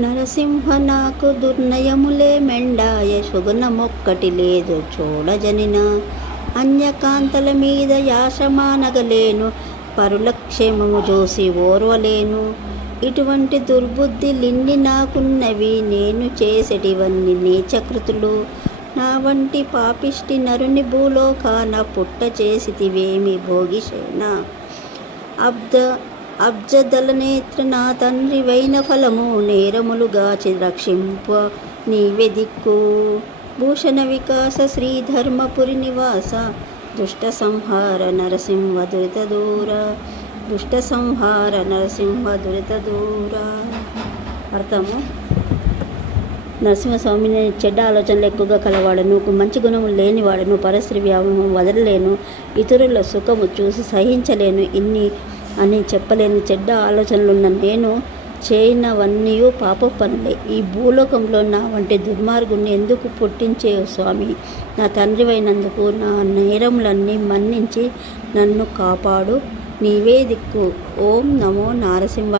నరసింహ నాకు దుర్నయములే మెండాయ సుగుణమొక్కటి లేదు చూడజనిన అన్యకాంతల మీద యాశమానగలేను పరుల క్షేమము చూసి ఓర్వలేను ఇటువంటి దుర్బుద్ధి లిన్ని నాకున్నవి నేను చేసేటివన్నీ నీచకృతులు నా వంటి పాపిష్టి నరుని భూలోకాన పుట్ట చేసితివేమి భోగిషేన అబ్జదలనేత్ర నా తండ్రి వైన ఫలము నేరములుగాచి రక్షింప నీవే దిక్కు భూషణ వికాస శ్రీధర్మపురి నివాస దుష్ట సంహార నరసింహ దురిత దూర దుష్ట సంహార నరసింహ దురిత దూర. అర్థము: నరసింహస్వామిని చెడ్డ ఆలోచనలు ఎక్కువగా కలవాడను, మంచి గుణములు లేనివాడను, పరస్త్రీ వ్యామోహం వదలలేను, ఇతరుల సుఖము చూసి సహించలేను, ఇన్ని అని చెప్పలేని చెడ్డ ఆలోచనలున్న నేను చేయనవన్నీ పాప పనులే. ఈ భూలోకంలో నా వంటి దుర్మార్గుణ్ణి ఎందుకు పుట్టించేవు స్వామి? నా తండ్రివైనందుకు నా నేరములన్నీ మన్నించి నన్ను కాపాడు, నీవే దిక్కు. ఓం నమో నారసింహ.